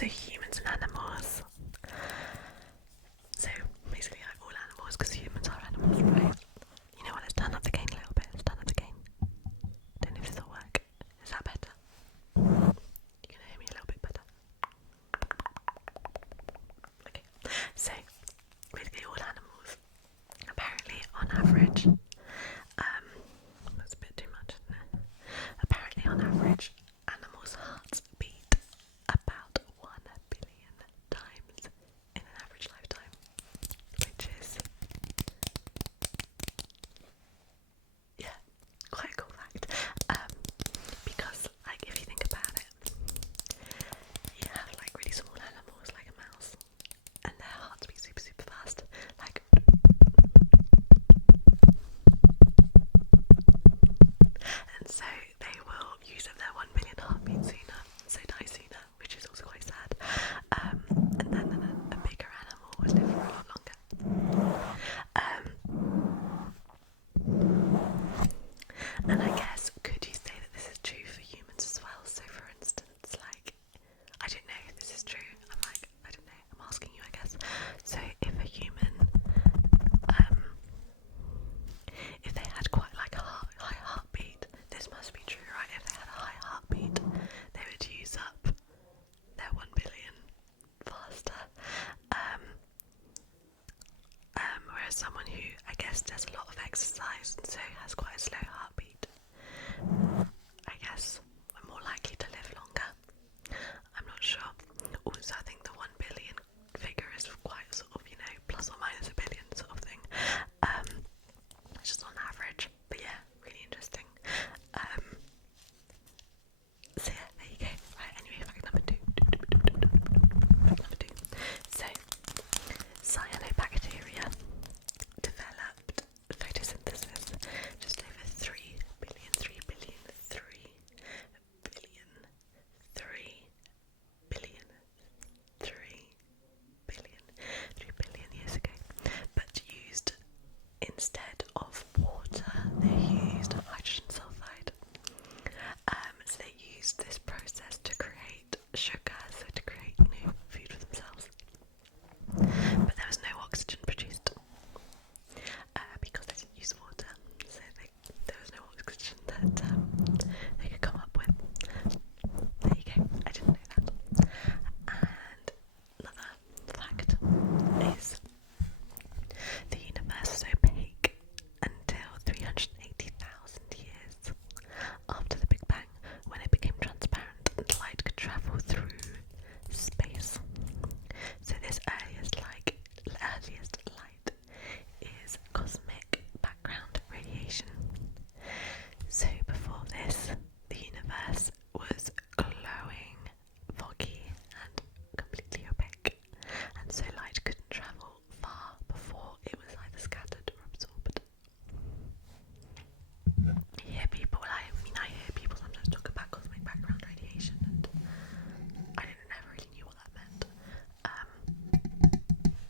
So humans and animals. So basically like all animals, because humans are animals, right? You know what, let's turn up the gain a little bit. Let's turn up the gain. Don't know if this will work. Is that better? You can hear me a little bit better. Okay. So basically all animals, apparently on average, that's a bit too much, isn't it? Apparently on average, animals' hearts beat about 1 billion times in an average lifetime, which is, yeah, quite a cool fact. Because, like, if you think about it, you have like really small animals like a mouse, and their hearts beat super, super fast. Like, and so they will use up their 1 billion heartbeats sooner, so die sooner, which is also quite sad. And then a bigger animal will live for a lot longer. And I guess, could you say that this is true for humans as well? So for instance, like, I don't know if this is true. I don't know, I'm asking you, I guess. So if a human, if they had quite like a high heartbeat, this must be true, right? If they had a high heartbeat, they would use up their 1 billion faster. Whereas someone who, I guess, does a lot of exercise and so has quite a slow heartbeat, I guess, are more likely to live longer. I'm not sure. Also, I think the 1 billion figure is quite sort of, you know, plus or minus a billion sort of thing. Just on average. But yeah, really interesting. So yeah, there you go. Right, anyway, fact number 2. Fact number 2. So, cyanobacteria developed photosynthesis just over 3 billion, 3 billion, 3 billion, 3 billion, 3 billion, 3 billion years ago, but used instead of water, they used hydrogen sulfide. So they used this process to create sugar, so to create, you know, food for themselves. But there was no oxygen produced because they didn't use water, so there was no oxygen that they could come up with. There you go, I didn't know that. And another fact is the universe was opaque until 380,000 years after the Big Bang, when it became transparent and light could travel through space. So this earliest light is cosmic background radiation. So before this, the universe was glowing, foggy and completely opaque, and so light couldn't travel far before it was either scattered or absorbed. You hear people, I hear people sometimes talk about cosmic background radiation, and I never really knew what that meant.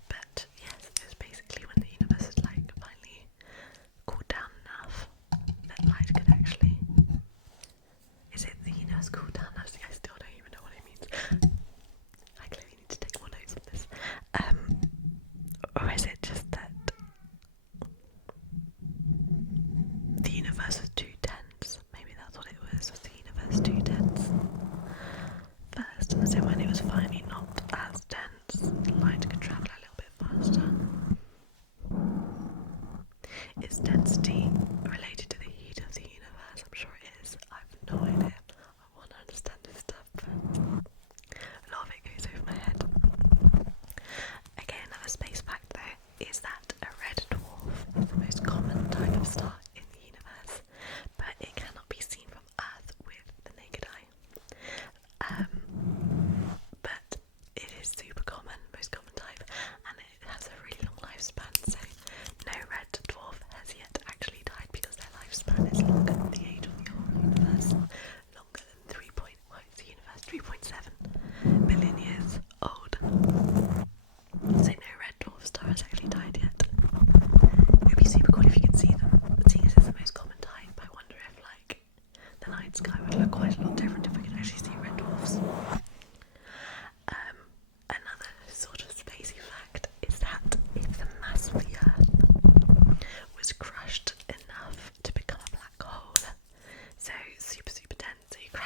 But yes, it was basically when the universe is like finally cooled down enough that light could actually. Is it the universe cooled down? I still don't even know what it means. I clearly need to take more notes on this. Or is it just that the universe was too dense? Maybe that's what it was. Was the universe too dense first? And so when it was finally not as dense, light could travel a little bit faster. Is density related to the heat of the universe? I'm sure it is. I have no idea. I want to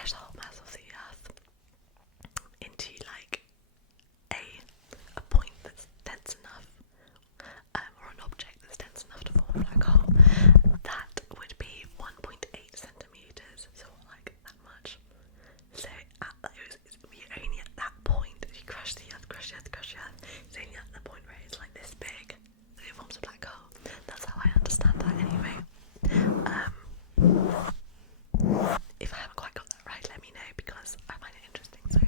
crash the whole mass of the Earth into like a point that's dense enough, or an object that's dense enough to form a black hole, that would be 1.8 centimeters, so like that much. So we're only at that point. If you crush the Earth, it's only at the point where it's like this big that it forms a black hole. That's how I understand that anyway. If I haven't quite got that right, let me know, because I find it interesting. So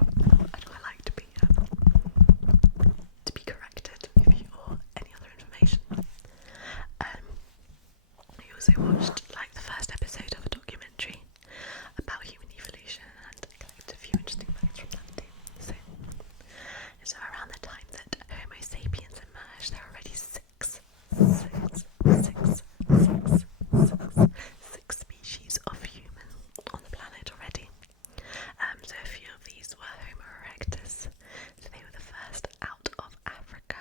I'd quite like to be corrected if you or any other information. I also watched like the first episode of a documentary about human evolution and collected a few interesting facts from that too. So around the time that Homo sapiens emerged, there were already six species of human on the planet already. So a few of these were Homo erectus, so they were the first out of Africa.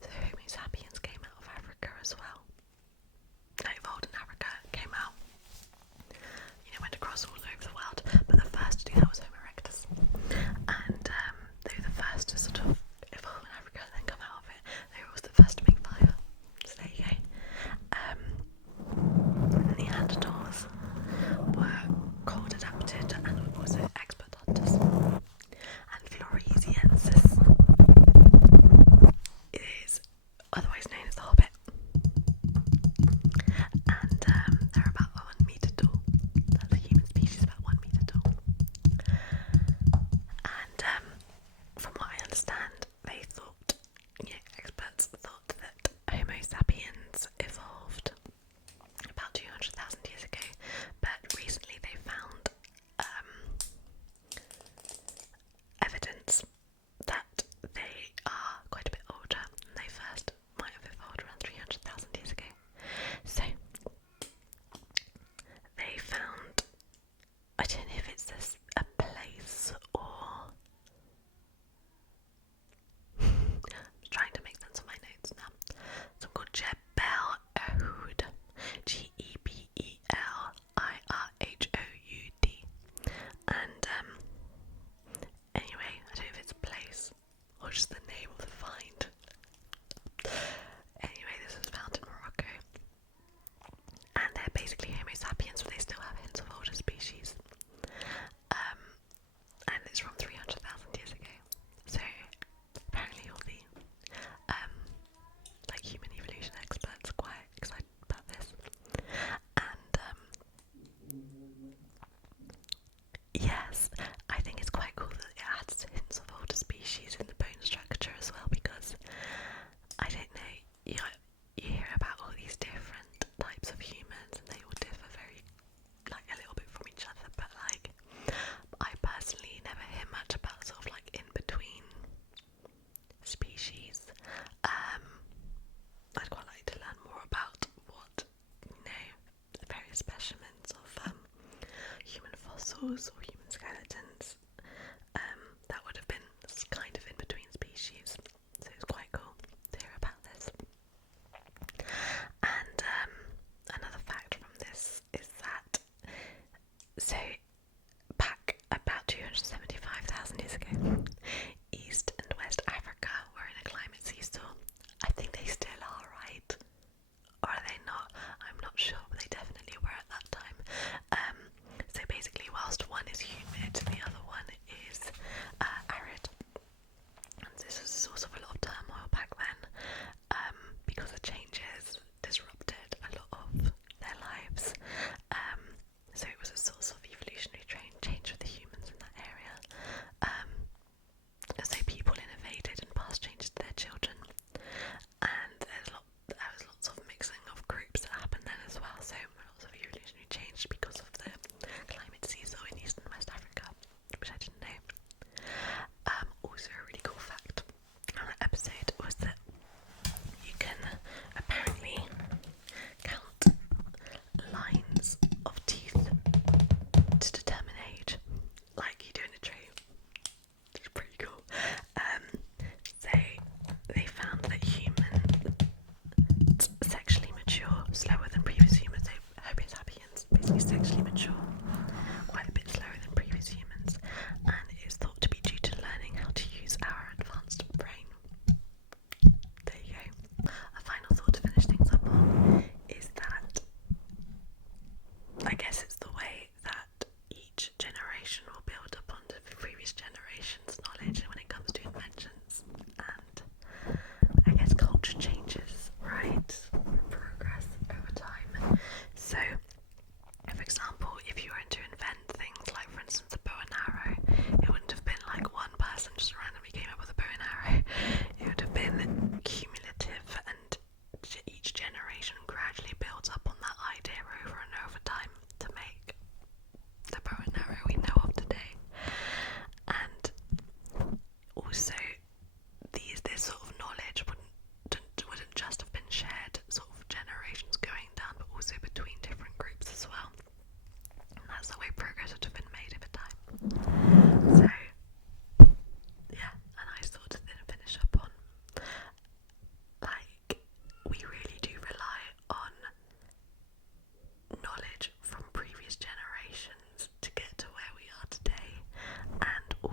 So Homo sapiens came out of Africa as well. They evolved in Africa, came out, went across all over the world, but the first to do that was Homo erectus. And they were the first to sort of evolve in Africa and then come out of it. They were also the first to make fire. So there you go. Neanderthals were cold adapted and were also expert hunters. And Floresiensis is otherwise known as the Hobbit. And they're about 1 metre tall. That's a human species about 1 metre tall. And from what I understand, they thought, experts thought that Homo sapiens evolved about 200,000 years ago, but recently they found evidence that they are quite a bit older. They first might have evolved around 300,000 years ago. So they found, I don't know if it's a place or I'm trying to make sense of my notes now. Some called Jebel Ehud, Gebelirhoud, and anyway, I don't know if it's a place or just the name of the find. Anyway, this was found in Morocco, and they're basically Homo sapiens, but they still have hints of older species. And it's from 300,000 years ago. So apparently all the like human evolution experts are quite excited about this. And yes, I think it's quite cool that it adds hints of older species in the bone structure as well, because I don't know, you hear about all these different types of humans and they all differ very, like, a little bit from each other, but like, I personally never hear much about sort of like in between species. I'd quite like to learn more about what, the various specimens of human fossils or human skeletons that would have been kind of in between species. So it's quite cool to hear about this. And another fact from this is that, so back about 275,000 years ago, East and West Africa were in a climate seesaw. I think they still are, right? Or are they not? I'm not sure, but they definitely were at that time. So basically, whilst one is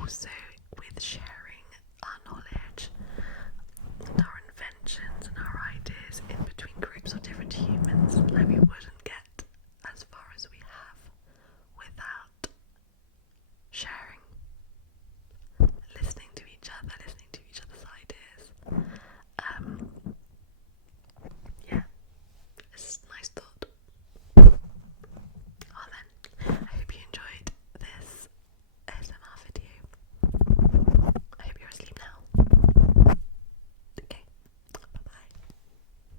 also with sharing